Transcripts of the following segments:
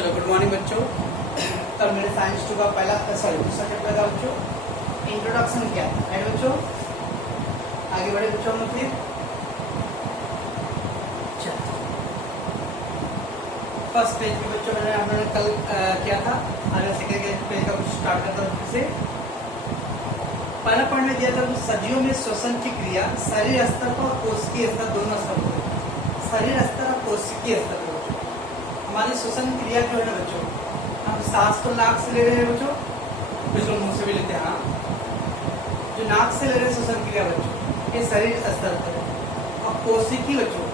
चलो good morning बच्चों। कल मेरे साइंस 2 का दूसरा चैप्टर था बच्चों, इंट्रोडक्शन क्या था, राइट बच्चों। आगे बढ़े बच्चों हम फिर फर्स्ट पेज पे बच्चों हमने कल किया था। आगे सेकेंड पेज का कुछ स्टार्ट करता हूँ फिर से। पहला पॉइंट में दिया था सदियों में श्वसन की क्रिया शरीर स्तर पर और कोशिकीय स्तर दोनों स्तर पर, शरीर स्तर और कोशिकीय स्तर पर बच्चों हमारी श्वसन क्रिया जो है ना बच्चों, हम सांस तो नाक से ले रहे हैं बच्चों, कुछ लोग मुंह से भी लेते हैं। हाँ, जो नाक से ले रहे हैं श्वसन क्रिया बच्चों ये शरीर स्तर पर है। और कोशिकी बच्चों,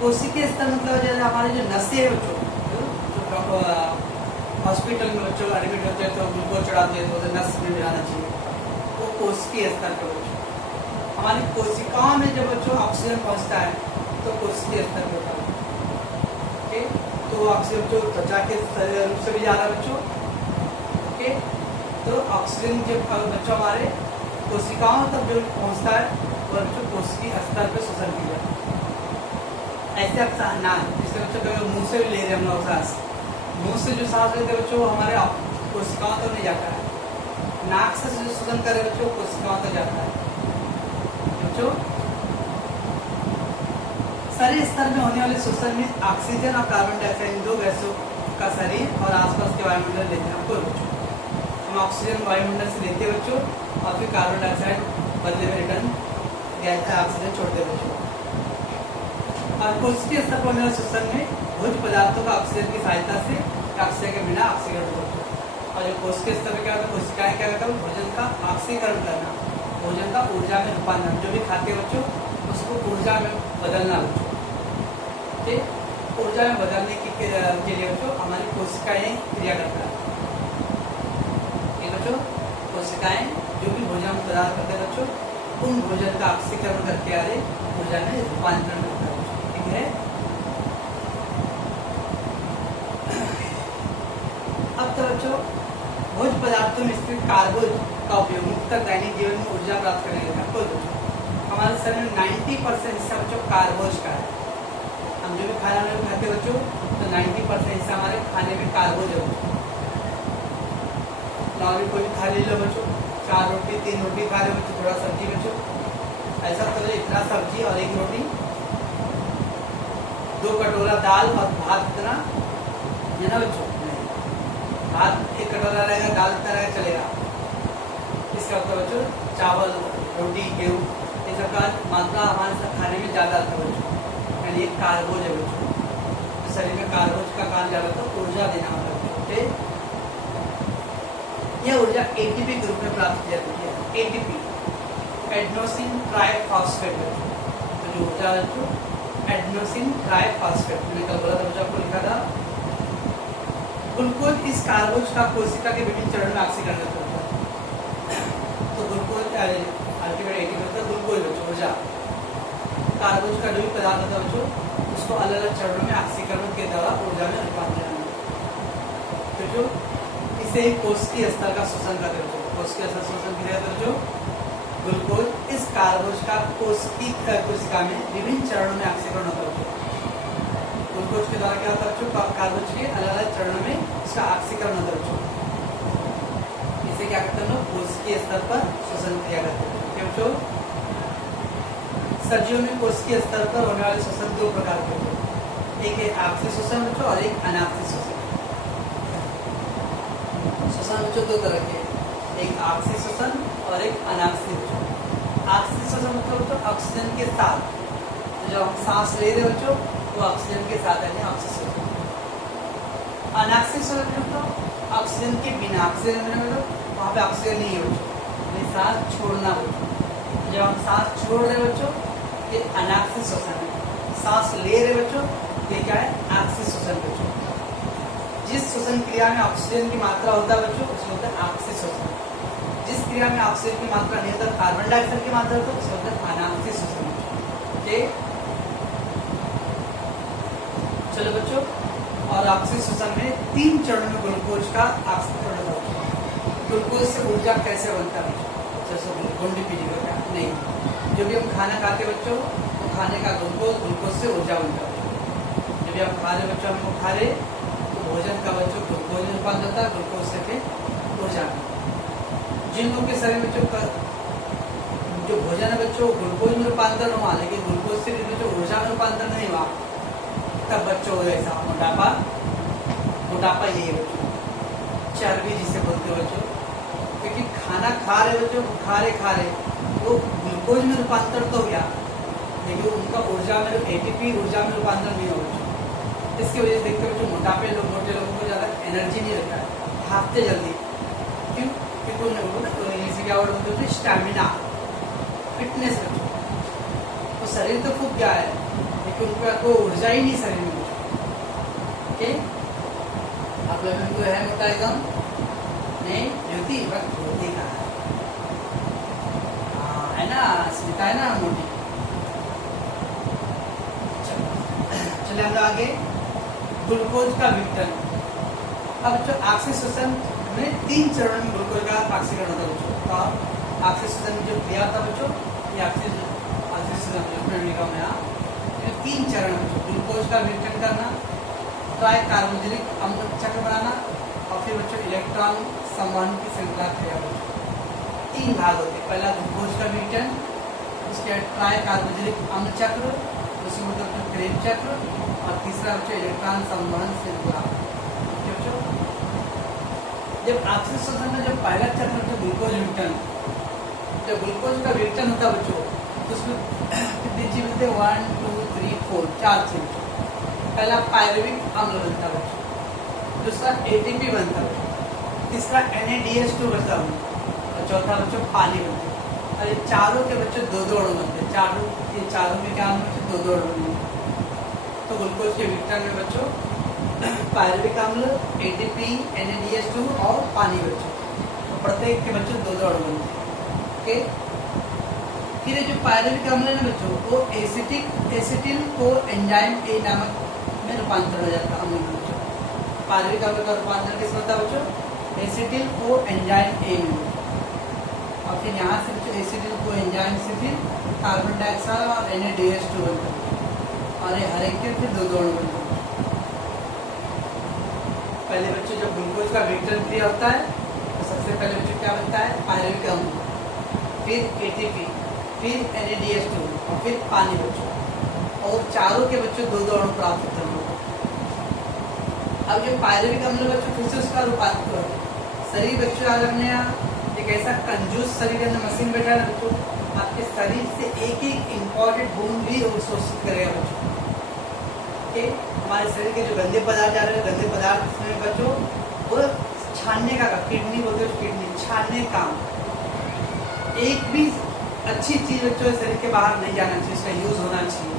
कोशिकीय स्तर मतलब जैसे हमारी जो नसें है बच्चों, जो हॉस्पिटल में बच्चों एडमिट होते हैं तो ग्लूकोज चढ़ाते हैं तो नस में जाना चाहिए, वो कोशिकीय स्तर पर बच्चों। हमारी कोशिकाओं में जब बच्चों ऑक्सीजन पहुंचता है तो कोशिकीय स्तर पर होता है। ओके, तो ऑक्सीजन जो त्वचा के रूप से भी जा रहा है बच्चों। ओके, तो ऑक्सीजन जब बच्चों हमारे कोशिकाओं तक जो पहुंचता है वो बच्चों कोशिकीय स्तर पर श्वसन किया जाता है। ऐसे आप ना जिससे बच्चों कभी मुंह से भी ले रहे हैं हम लोग सांस, मुंह से जो सांस लेते हैं बच्चों वो हमारे कोशिकाओं तक नहीं जाता है। नाक से जो श्वसन कर रहे बच्चों कोशिकाओं तक जाता है बच्चों। शरीर स्तर में होने वाले श्वसन में ऑक्सीजन और कार्बन डाइऑक्साइड इन दो गैसों का शरीर और आसपास के वायुमंडल लेते हैं हमको बच्चों। हम ऑक्सीजन वायुमंडल से लेते हैं बच्चों और फिर कार्बन डाइऑक्साइड बदले में रिटर्न गैस ऑक्सीजन छोड़ते हैं बच्चों। और कोशिकीय स्तर पर होने वाले श्वसन में भोज्य पदार्थों का ऑक्सीजन की सहायता से ऑक्सीजन के बिना ऑक्सीकरण होता है। और जो कोशिकीय स्तर पर क्या होता है, कोशिकाएं क्या करता है, भोजन का ऑक्सीकरण करना, भोजन का ऊर्जा में रूपांतरण, जो भी खाते हैं बच्चों उसको ऊर्जा में बदलना बच्चों। ठीक, ऊर्जा में बदलने के लिए बच्चों हमारी कोशिकाएं क्रिया करता है। ठीक बच्चों, कोशिकाएं जो भी भोजन पदार्थ करते हैं बच्चों उन भोजन का ऑक्सीकरण करके आगे ऊर्जा में रूपांतरण करता है। ठीक है, अब तो बच्चों भोज्य पदार्थों में स्थित कार्बोज का उपयोग मुख्यतः दैनिक जीवन में ऊर्जा प्राप्त करने के लिए बच्चों हमारे शरीर में 90% हिस्सा बच्चों कार्बोज का है। हम जो भी खाना में खाते बच्चों तो 90% हिस्सा हमारे खाने में कार्बोज है बच्चों। नॉर्मली कोई खा ले लो बच्चों, 4 रोटी 3 रोटी खा लो बच्चों, थोड़ा सब्जी बच्चों, ऐसा करो इतना सब्जी और 1 रोटी, 2 कटोरा दाल और भात इतना है ना बच्चों। भात 1 कटोरा रहेगा, दाल इतना रहेगा चलेगा। इसका मतलब बच्चों चावल रोटी गेहूँ ये सब का मात्रा हमारे खाने में ज़्यादा आता है बच्चों, यानी एक कार्बोज है बच्चों। तो शरीर में कार्बोज का काम ज़्यादा तो ऊर्जा देना होता है बच्चों। यह ऊर्जा एटीपी के रूप में प्राप्त की जाती है। एटीपी एडेनोसिन ट्राइफॉस्फेट, तो जो ऊर्जा है बच्चों एडेनोसिन ट्राइफॉस्फेट, मैंने कल बोला था बच्चों, आपको लिखा था। ग्लूकोज इस कार्बोज का कोशिका के विभिन्न चरणों में ऑक्सीकरण करता है। तो ग्लूकोज अल्टीमेट एटीपी होता है ग्लूकोज बच्चों ऊर्जा। कार्बोज का जो भी पदार्थ होता है बच्चों उसको अलग अलग चरणों में ऑक्सीकरण के द्वारा ऊर्जा में रूपांतरण तो जो इसे कोशिकीय स्तर का शोषण करते बच्चों, कोशिकीय स्तर शोषण क्रिया बच्चों ग्लूकोज इस कार्बोज का कोशिका में विभिन्न चरणों में ऑक्सीकरण होता है। ग्लूकोज के द्वारा क्या होता है बच्चों, कार्बोज के अलग अलग चरणों में इसका ऑक्सीकरण होता है बच्चों। इसे क्या करते हैं लोग कोशिकीय स्तर पर शोषण क्रिया करते हैं। क्या बच्चों, सब्जियों में कोशिकीय स्तर पर होने वाले शोषण 2 प्रकार के होते हैं, एक है आपसी शोषण बच्चों और एक अनापसी शोषण। शोषण बच्चों 2 तरह के, एक आपसी शोषण और एक अनापसी शोषण। आपसी शोषण मतलब ऑक्सीजन के साथ, जो हम सांस ले रहे बच्चों वो ऑक्सीजन के साथ है आपसी शोषण। अनापसी शोषण मतलब ऑक्सीजन के बिना, ऑक्सीजन मतलब वहाँ पे ऑक्सीजन नहीं है बच्चों, सांस छोड़ना बच्चों। जब हम सांस छोड़ रहे बच्चों ये अनापसी शोषण है, सांस ले रहे बच्चों ये क्या है, आपसी शोषण बच्चों। जिस शोषण क्रिया में ऑक्सीजन की मात्रा होता है बच्चों उसमें होता है आपसी शोषण। जिस क्रिया में ऑक्सीजन की मात्रा नहीं होता, कार्बन डाइऑक्साइड की मात्रा होता है उसमें होता है अनापसी शोषण। ठीक, चलो बच्चों, और आपसी शोषण में 3 चरणों में ग्लूकोज का ऑक्सीकरण होता है। ग्लूकोज से ऊर्जा कैसे बनता है बच्चों, जैसे गुंडी पीजिएगा क्या नहीं, जो भी हम खाना खाते बच्चों तो खाने का ग्लूकोज से ऊर्जा बनता है। जब भी आप खा रहे बच्चों, हमको खा रहे भोजन का बच्चों ग्लूकोज में रूपांतर होता है, ग्लूकोज से फिर ऊर्जा में। जिन लोगों के शरीर में जो भोजन है बच्चों ग्लूकोज में रूपांतर हुआ, लेकिन ग्लूकोज से जो ऊर्जा में रूपांतर नहीं हुआ, तब बच्चों ऐसा मोटापा ये है बच्चों, चर्बी जिसे बोलते हो बच्चों। क्योंकि खाना खा रहे बच्चों, खा रहे वो ग्लूकोज में रूपांतर तो हो गया, लेकिन उनका ऊर्जा में एटीपी ऊर्जा में रूपांतर नहीं हो बच्चों। इसकी वजह से देखते बच्चों मोटे लोगों को ज़्यादा एनर्जी नहीं रहता है, भागते जल्दी। क्यों? क्योंकि उन्हें इसी क्या वर्ड बोलते हैं, स्टैमिना, फिटनेस बच्चों। तो शरीर तो फूक गया है, लेकिन उनका कोई ऊर्जा ही नहीं शरीर में। ओके, आप लोगों को है मोटा एकदम नहीं ज्योति वक्त होती का है ना, स्मिता है ना मोटी। चलिए हम लोग आगे ग्लूकोज का विघटन। अब जो ऑक्सीडेशन में 3 चरणों में ग्लूकोज का ऑक्सीकरण होता है बच्चों। तो ऑक्सीडेशन में जो क्रिया होता है बच्चों, ये ऑक्सीडेशन लिखा मैं 3 चरण बच्चों। ग्लूकोज का विघटन करना, ट्राई कार्बोनिलिक अम्ल चक्र बनाना, और फिर बच्चों इलेक्ट्रॉन संवहन की श्रृंखला क्रिया बच्चों। 3 भाग होते हैं, पहला ग्लूकोज का विघटन, उसके बाद ट्राई कार्बोनिलिक अम्ल चक्र, उसमें मतलब क्रेब चक्र, और तीसरा बच्चों इलेक्ट्रॉन संवहन श्रृंखला। जब ऑक्सीडेशन में जब पहला चक्र बच्चों ग्लूकोज विघटन, जब ग्लूकोज का विघटन होता है बच्चों, तो उसमें कितनी चीज बनते हैं, 1 2 3 4 4 चीज। पहला पायरुविक अम्ल बनता है बच्चों, दूसरा एटीपी बनता है, तीसरा NADH2 बनता है, और चौथा बच्चों पानी बनता है। और ये चारों के बच्चों 2-2 अणु बनते हैं। ये चारों में क्या बच्चों 2-2 अणु बनते। तो ग्लूकोज के विघटन में बच्चों पायरुविक अम्ल, एटीपी, NADH2 और पानी बच्चों, तो प्रत्येक के बच्चों 2-2 अणु बनते हैं। ओके, फिर जो पायरुविक अम्ल है बच्चों, वो एसिटिल को एंजाइम ए नामक में रूपांतर हो जाता है अम्ल में बच्चों। पायरुविक अम्ल का रूपांतर किसमें होता है बच्चों, एसिटिल को एंजाइम ए में। और फिर यहाँ से बच्चों एसिटिल को एंजाइम से फिर कार्बन डाइऑक्साइड और NADH2 बनता है, और ये हर एक के फिर 2-2 अणु बनते हैं। पहले बच्चों जब ग्लूकोज का विघटन क्रिया होता है, तो सबसे पहले बच्चों क्या बनता है, पायरुविक अम्ल, फिर एटीपी, फिर NADH2 और फिर पानी बच्चों, और चारों के बच्चों 2-2 अणु प्राप्त होते हैं। अब जो पायरुविक अम्ल बच्चों फिर से उसका रूपांतर शरीर बच्चों आज हमने एक ऐसा कंजूस शरीर के अंदर मशीन बैठा है बच्चों, आपके शरीर से एक इम्पोर्टेंट बूंद भी अवशोषित करेगा बच्चों। ओके, हमारे शरीर के जो गंदे पदार्थ जा रहे हैं, गंदे पदार्थ में बच्चों वो छानने का किडनी बोलते हैं, किडनी छानने का काम। एक भी अच्छी चीज बच्चों शरीर के बाहर नहीं जाना चाहिए, इसका यूज होना चाहिए।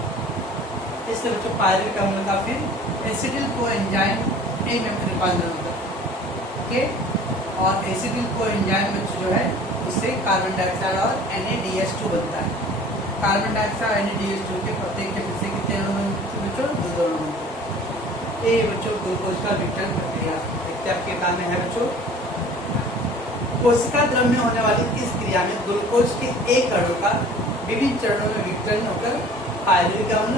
इसलिए बच्चों पायरुविक अम्ल का फिर एसिटिल को एंजाइम ए में रूपांतरण होता है। ओके, और एसिटिल को एंजाइम बच्चों जो है उससे कार्बन डाइऑक्साइड और NADH2 बनता है। कार्बन डाइऑक्साइड और NADH2 के प्रत्येक के फिर से कितने अणु बनते हैं बच्चों, 2-2 अणु बनते हैं। ये बच्चों ग्लूकोज का विघटन प्रक्रिया देखते आपके काम में है बच्चों। कोशिका द्रव में होने वाली इस क्रिया में ग्लूकोज के एक अणु का विभिन्न चरणों में विघटन होकर पायरुविक अम्ल,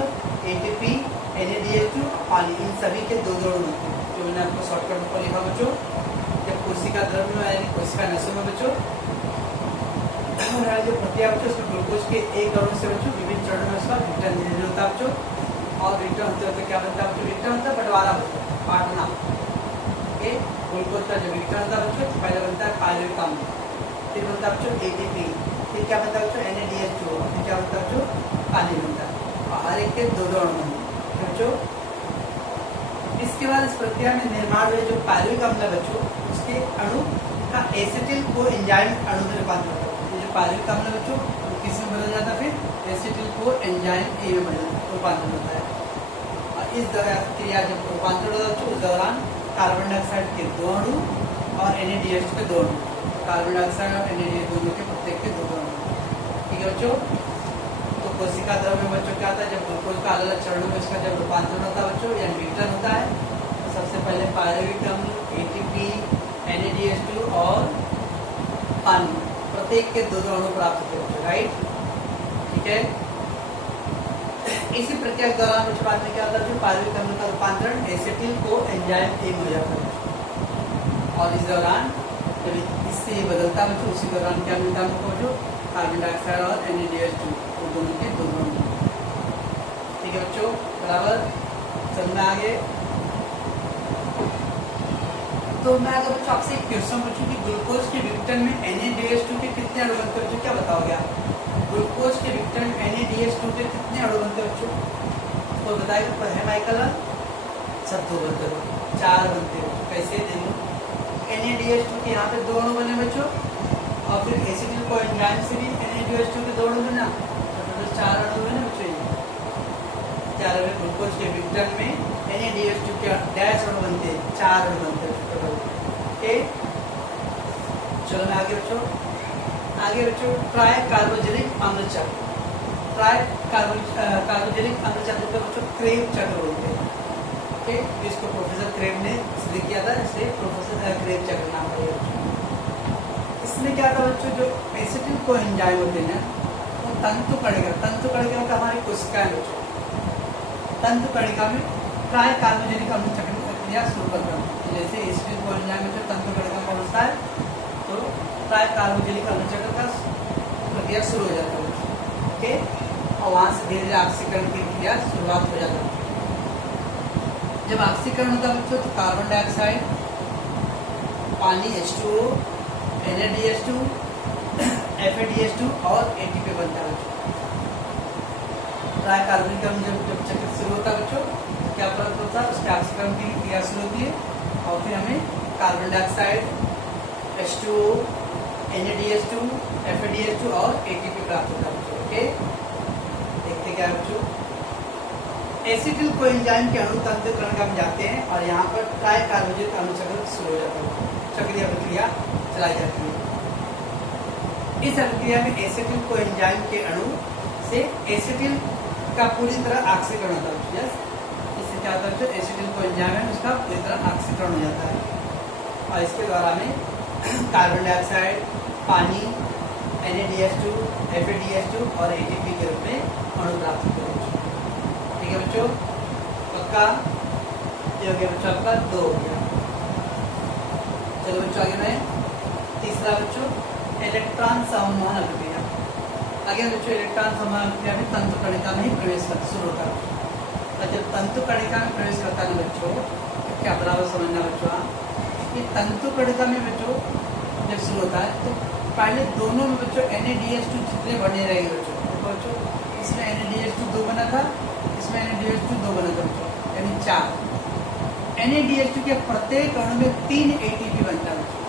एटीपी, NADH2 पानी, इन सभी के 2-2 अणु बनते हैं। जो मैंने आपको शॉर्टकट में लिखा बच्चों, जब कोशिका द्रव में यानी कोशिका नसों में बच्चों जो प्रक्रिया बच्चों, उसमें ग्लूकोज के एक अणु से बच्चों विभिन्न चरणों में उसका विघटन धीरे होता है बच्चों। और विघटन होते होते क्या बनता है बच्चों, विघटन होता है बंटवारा बच्चों, बांटना। ओके, ग्लूकोज का जो विघटन होता है बच्चों, पहले बनता है पायरुविक अम्ल, फिर बनता है बच्चों ATP, फिर क्या बनता है बच्चों NADH2, फिर क्या बनता है बच्चों पानी बनता है, और हर एक के 2-2 अणु बनते हैं बच्चों। इसके बाद इस प्रक्रिया में निर्माण हुए जो पायरुविक अम्ल है बच्चों, उसके अणु का एसिटिल को एंजाइम अणु में रूपांतरित होता है। ये जो पायरुविक अम्ल है बच्चों, वो किस में बदल जाता है, फिर एसिटिल को एंजाइम ए में रूपांतरित होता है। और इस दौरान क्रिया जब रूपांतरण होता है बच्चों, उस दौरान कार्बन डाइऑक्साइड के 2 अणु और NADH2 के 2 अणु, कार्बन डाइऑक्साइड और NADH2 दोनों के प्रत्येक के 2-2 अणु। ठीक है बच्चों, तो कोशिका द्रव में बच्चों क्या होता है, जब ग्लूकोज का अलग अलग चरणों में इसका जब रूपांतरण होता है बच्चों या विघटन होता है, तो सबसे पहले पायरुविक अम्ल, ATP, NADH2 और पानी, प्रत्येक के 2-2 अणु प्राप्त होते हैं, राइट। ठीक है, इसी प्रक्रिया के दौरान कुछ बाद में क्या होता है, पायरुविक अम्ल का रूपांतरण एसिटिल को एंजाइम ए में हो जाता है। और इस दौरान जब इससे ये बदलता है बच्चों, उसी दौरान क्या मिलता है हमको जो कार्बन डाइऑक्साइड और NaDH2 दोनों के दोनों। ठीक है बच्चों, बराबर चलना आगे। तो मैं अगर बच्चों आपसे एक क्वेश्चन पूछूं कि ग्लूकोज के विघटन में NaDH2 के कितने अणु बनते हैं बच्चों, क्या बताओगे आप? ग्लूकोज के विघटन में NaDH2 के कितने अणु बनते हैं बच्चों? तो बताइए, तो है माइकल सब 2 बनते हैं, 4 बनते हैं। कैसे दे लो, NaDH2 के यहाँ पे 2 अणु बने बच्चों, और फिर एसिटिल को एंजाइम से भी NaDH2 के 2 अणु बना, तो 4 अणु बने बच्चों। ये ग्लूकोज के विघटन में NaDH2 के डैश अणु बनते हैं, 4 अणु बनते हैं। चलो मैं आगे बच्चों, ट्राई कार्बोजेनिक अम्ल चक्र, कार्बोजेनिक अम्ल चक्र को बच्चों क्रेब चक्र बोलते हैं। ओके, इसको प्रोफेसर क्रेब ने सिद्ध किया था, इसलिए प्रोफेसर क्रेब चक्र नाम पड़ेगा। इसमें क्या था बच्चों, जो एसिटिल को एंजाइम होते हैं वो तंतु कणिका का हमारी कोशिका है बच्चों, तंतु कणिका में ट्राई कार्बोजेनिक अम्ल चक्र की प्रक्रिया शुरू करता है। जैसे एसिटिल को एंजाइम में तंतु कणिका पहुंचता है तो ट्राई कार्बोजेनिक अम्ल चक्र का प्रक्रिया शुरू हो जाता है। ओके, और वहाँ से धीरे धीरे ऑक्सीकरण की क्रिया शुरुआत हो जाता है। जब ऑक्सीकरण होता है बच्चों तो कार्बन डाइऑक्साइड, पानी H2O, NaDH2, FADH2 और ATP बनता है बच्चों। ट्राई कार्बोनिक अम्ल जब चक्र शुरू होता है बच्चों, क्या फर्क होता है, उसके ऑक्सीकरण की क्रिया शुरू होती है और फिर हमें carbon dioxide, H2O, NaDH2, FADH2 और ATP प्राप्त होता है बच्चों। ओके, देखते क्या है बच्चों, एसिटिल को एंजाइम के अणु तंतु कणिका में जाते हैं और यहाँ पर ट्राई कार्बोजेनिक अम्ल चक्र शुरू हो जाता है, चक्रीय प्रक्रिया चलाई जाती है। इस प्रक्रिया में एसिटिल को एंजाइम के अणु से एसिटिल का पूरी तरह ऑक्सीकरण होता है। यस, इससे क्या होता है, एसिटिल को एंजाइम है उसका पूरी तरह ऑक्सीकरण हो जाता है और इसके द्वारा में कार्बन डाइऑक्साइड, पानी, NaDH2, FADH2 और ATP के रूप में अणु प्राप्त होते हैं। ठीक है बच्चों, पक्का? ये हो गया बच्चों आपका 2 हो गया। चलो बच्चों आगे मैं तीसरा बच्चों इलेक्ट्रॉन संवहन अभिक्रिया। आगे बच्चों इलेक्ट्रॉन संवहन अभिक्रिया में तंतु कणिका में ही प्रवेश कर शुरू होता है। और जब तंतु कणिका में प्रवेश करता है बच्चों, तो क्या बराबर समझना बच्चों कि तंतु कणिका में बच्चों जब शुरू होता है तो पहले दोनों में बच्चों NaDH2 जितने बने रहेंगे बच्चों, इसमें NaDH2 2 बना था, इसमें NaDH2 2 बना था बच्चों, यानी 4। NaDH2 के प्रत्येक अणु में 3 ATP बनता है बच्चों।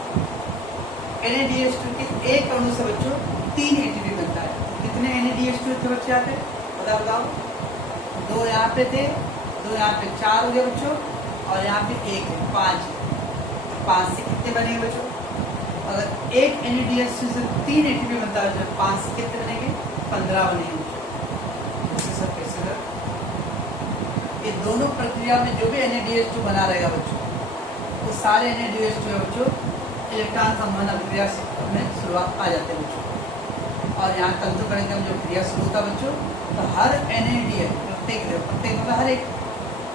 NaDH2 के एक अणु से बच्चों 3 ATP बनता है। कितने NaDH2 थे बच्चे यहाँ पे बताओ? 2 यहाँ पे थे, 2 यहाँ पे, 4 हो गए बच्चों, और यहाँ पे 1 है, 5 है। 5 से कितने बनेंगे बच्चों? अगर एक NaDH2 से 3 ATP बनता है, 5 से कितने बनेंगे? 15 बनेंगे। ये दोनों प्रक्रिया में जो भी NaDH2 बना रहेगा बच्चों, वो सारे NaDH2 है बच्चों इलेक्ट्रॉन संवहन अभिक्रिया में शुरुआत आ जाते हैं बच्चों। और यहाँ तंतु कणिका में जो क्रिया शुरू होता है बच्चों, तो हर NaDH प्रत्येक मतलब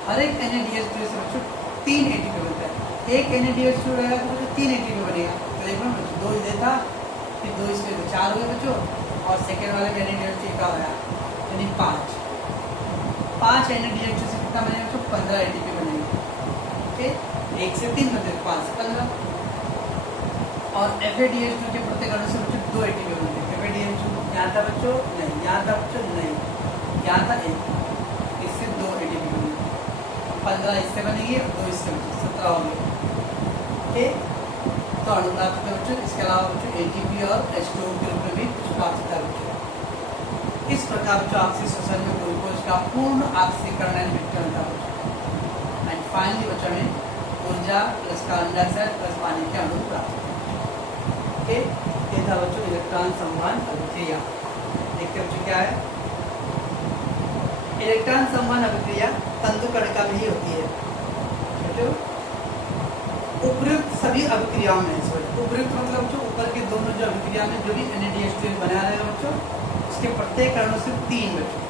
हर एक NaDH2 से बच्चों 3 ATP बनता है। एक NaDH2 रहेगा तो बच्चों 3 ATP बनेगा। तो एक बार 2 इधर था, फिर 2 इसमें 4 हो गए बच्चों, और सेकेंड वाले में NaDH2 का होगा यानी 5 NaDH2 से कितना बनेगा बच्चों? 15 ATP बनेंगे। ओके, 1 से 3 बचे, 5 से 15। और FADH2 के प्रत्येक अणु से बच्चों 2 ATP बनते हैं। FADH2 यहाँ था बच्चों? नहीं। यहाँ था बच्चों? नहीं। यहाँ था 1, इससे 2 ATP बनेंगे। 15 इससे बनेगी और 2 इससे बनेगी, 17 होंगे। ओके, तो अणु प्राप्त होते हैं बच्चों। इसके अलावा बच्चों ATP और H2O के रूप में भी कुछ प्राप्त होता है बच्चों। इस प्रकार बच्चों ऑक्सीजन में ग्लूकोज का पूर्ण ऑक्सीकरण एंड विघटन होता है बच्चों। एंड फाइनली बच्चों में ऊर्जा प्लस कार्बन डाइऑक्साइड प्लस पानी के अणु प्राप्त होते हैं। ओके, ये था बच्चों इलेक्ट्रॉन संवहन अभिक्रिया। देखते बच्चों क्या है, इलेक्ट्रॉन संवहन अभिक्रिया तंतु कणिका में ही होती है बच्चों। उपयुक्त सभी अभिक्रियाओं में, उपयुक्त मतलब जो ऊपर के दोनों जो अभिक्रिया में जो भी NaDH2 बना रहेगा बच्चों, उसके प्रत्येक अणु से 3 बच्चों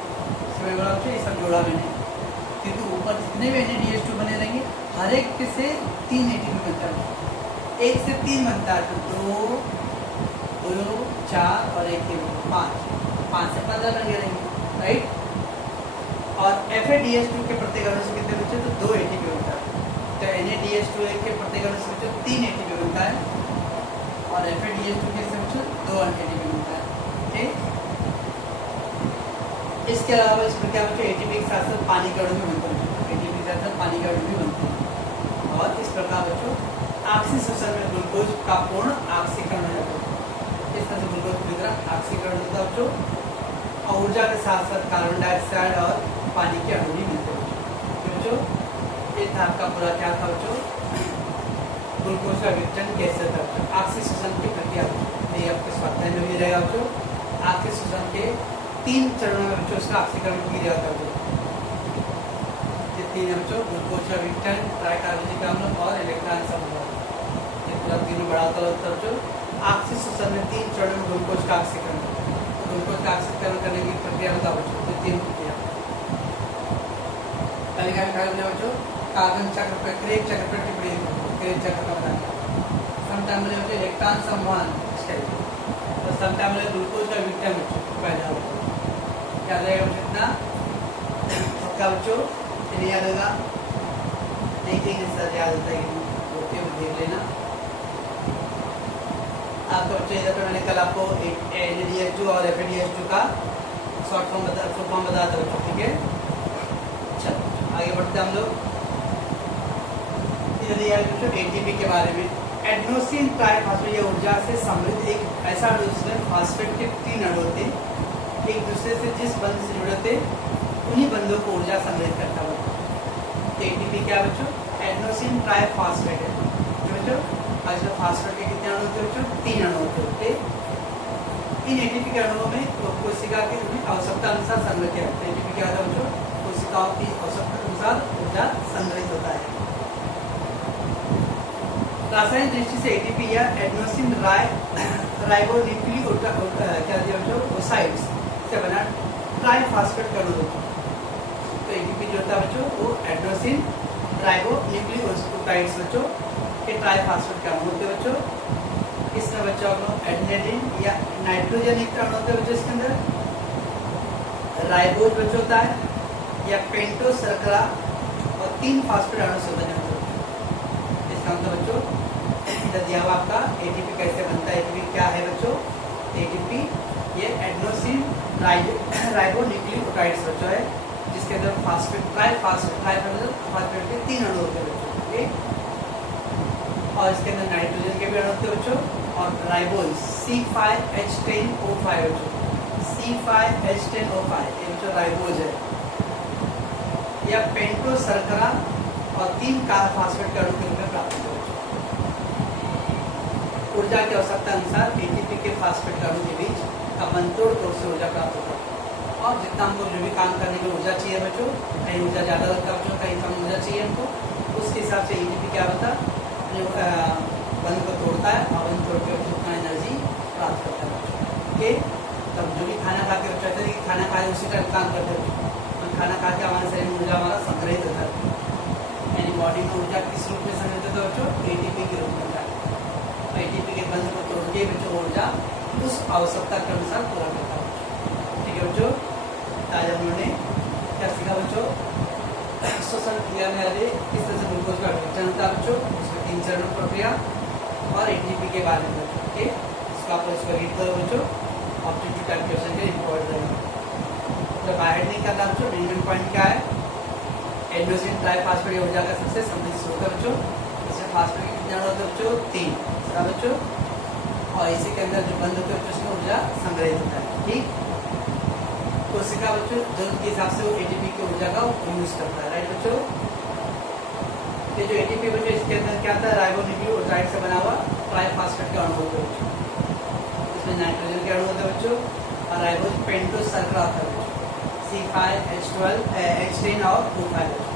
में बोला बच्चों ये सब जोड़ा मैंने, क्योंकि ऊपर जितने भी NaDH2 बने रहेंगे हर एक के से 3 ATP बनता है, 1 से 3 बनता है तो 2 2 4 और 1 के 5 से 15 बन गए रहेंगे, राइट। और FADH2 के प्रत्येक अणु से कितने बच्चे, तो 2 ATP बनता है, तो NaDH2 के प्रत्येक अणु से बच्चे 3 ATP बनता है और FADH2 के से बच्चे 2 ATP बनता है, ठीक। इसके अलावा इसमें क्या बच्चे ATP के साथ साथ पानी के अणु भी बनते हैं, ATP के साथ साथ पानी के अणु भी बनते हैं और इस प्रकार बच्चों ऑक्सीजन में ग्लूकोज का पूर्ण ऑक्सीकरण हो जाता है। इस तरह से ग्लूकोज पूरी तरह ऑक्सीकरण होता है बच्चों, और ऊर्जा के साथ साथ कार्बन डाइऑक्साइड और पानी के अणु भी मिलते हैं। तो बच्चों ये था आपका पूरा क्या था बच्चों, ग्लूकोज का विघटन कैसे था, ऑक्सीजन की प्रक्रिया, ये आपके स्वाध्याय में भी रहेगा बच्चों। ऑक्सीजन के 3 चरणों में बच्चों उसका ऑक्सीकरण किया जाता है, ये 3 है बच्चों, ग्लूकोज का विघटन, ट्राइकार्बोनिक अम्ल और इलेक्ट्रॉन समूह, ये पूरा तीनों बड़ा होता है बच्चों। ऑक्सीजन में 3 चरणों में ग्लूकोज का ऑक्सीकरण, ग्लूकोज का ऑक्सीकरण करने की प्रक्रिया बता बच्चों, ये 3 प्रक्रिया। पहले क्या लिखा बच्चों, कार्बन चक्र पर क्रेग चक्र पर टिप्पणी, क्रेग चक्र का बताना, समटाइम में बच्चों इलेक्ट्रॉन संवहन, तो समटाइम में ग्लूकोज का विघटन बच्चों पहला याद रहेगा बच्चों इतना पक्का बच्चों, नहीं याद होगा नहीं ठीक है सर, याद होता है कि देख लेना आपका बच्चों। इधर पर मैंने कल आपको NaDH2 और FADH2 का शॉर्ट फॉर्म फुल फॉर्म बताया था बच्चों, ठीक है। चलो आगे बढ़ते हैं हम लोग, ATP के बारे में। एडेनोसिन ट्राइफॉस्फेट ऊर्जा से समृद्ध एक ऐसा अणु जिसमें फॉस्फेट के 3 अणु होते हैं, एक दूसरे से जिस बंध से जुड़े होते उन्हीं बंधों को ऊर्जा समृद्ध करता है। ATP क्या बच्चों, एडेनोसिन ट्राइफॉस्फेट है बच्चों, और इसमें फॉस्फेट के कितने अणु होते हैं बच्चों, 3 अणु होते हैं। इन ATP के अणुओं में कोशिका की आवश्यकता अनुसार संग्रहित है। ATP क्या होता है बच्चों, कोशिकाओं की आवश्यकता के अनुसार ऊर्जा संग्रहित होता है। रासायनिक दृष्टि से ATP या एडेनोसिन राइबोन्यूक्लियोटाइड्स से बना ट्राइफॉस्फेट का अणु होता है। तो ATP जो होता है बच्चों वो एडेनोसिन राइबोन्यूक्लियोटाइड्स बच्चों के ट्राइफॉस्फेट का अणु होते हैं बच्चों। इसमें बच्चों एडेनिन या नाइट्रोजन युक्त अणु होते हैं बच्चों, इसके अंदर राइबोज बच्चों होता है या पेंटोस शर्करा और 3 फॉस्फेट अणु से बने होते हैं। इसका मतलब बच्चों दिया हुआ आपका ATP कैसे बनता है, ATP क्या है बच्चों, ATP ये एडेनोसिन राइबोन्यूक्लियोटाइड्स बच्चों है, जिसके अंदर फॉस्फेट फॉस्फेट के 3 अणु होते हैं बच्चों, ठीक। और इसके अंदर नाइट्रोजन के भी अणु होते हैं बच्चों, और राइबोज C5H10O5 बच्चों, C5H10O5 ये बच्चों राइबोज है, या पेंटोस शर्करा और 3 फॉस्फेट के अणु के रूप में प्राप्त होते हैं। ऊर्जा की आवश्यकता अनुसार ATP के फॉस्फेट अणु के बीच का मनतोड़ तौर से ऊर्जा प्राप्त होता है, और जितना हमको जो भी काम करने की ऊर्जा चाहिए बच्चों, कहीं ऊर्जा ज़्यादा लगता है बच्चों, कहीं कम ऊर्जा चाहिए हमको, उसके हिसाब से ATP क्या होता है, बंध को तोड़ता है और बंध तोड़ के उतना एनर्जी प्राप्त करता है बच्चों, ओके। तब जो भी खाना खा के बच्चा कि खाना खाए उसी टाइप काम करते हैं, खाना खा के हमारे शरीर में ऊर्जा हमारा संग्रहित होता है, यानी बॉडी में ऊर्जा किस रूप में संग्रहित होता है बच्चों, ATP के रूप में होता है। ATP के बंध को तोड़ के बच्चों ऊर्जा उस आवश्यकता के अनुसार पूरा करता है, ठीक है बच्चों। आज हम लोगों ने क्या सीखा बच्चों, श्वसन क्रिया में अरे किस तरह से ग्लूकोज का विघटन होता है बच्चों, उसमें 3 चरण प्रक्रिया, और ATP के बारे में बच्चों, ठीक है। इसको आप इसको रीड करो बच्चों, ऑब्जेक्टिव टाइप क्वेश्चन के इम्पोर्टेंट रहेगा। तो बाहर नहीं करना बच्चों, मेन पॉइंट क्या है, एडेनोसिन ट्राइफॉस्फेट ऊर्जा का सबसे समृद्ध स्रोत है बच्चों। इसमें फॉस्फेट के कितने अणु होते हैं बच्चों, 3 बच्चों, और इसी के अंदर जो बंध होते हैं उसमें ऊर्जा संग्रहित होता है, ठीक। कोशिका बच्चों जरूरत के हिसाब से वो ATP की ऊर्जा का यूज करता है, राइट बच्चों। ये जो ATP बच्चों इसके अंदर क्या आता है, राइबोन्यूक्लियोटाइड से बना हुआ ट्राइफॉस्फेट का अणु होता है बच्चों, इसमें नाइट्रोजन के अणु होते हैं बच्चों, और राइबोज पेंटोस शर्करा आता है बच्चों, C5H10 और O5 बच्चों।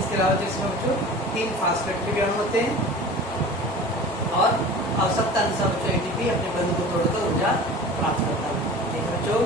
इसके अलावा जिसमें बच्चों 3 फॉस्फेट के भी अणु होते हैं, और आवश्यकता अनुसार बच्चों ATP अपने बंध को तोड़कर ऊर्जा प्राप्त करता है, ठीक है बच्चों।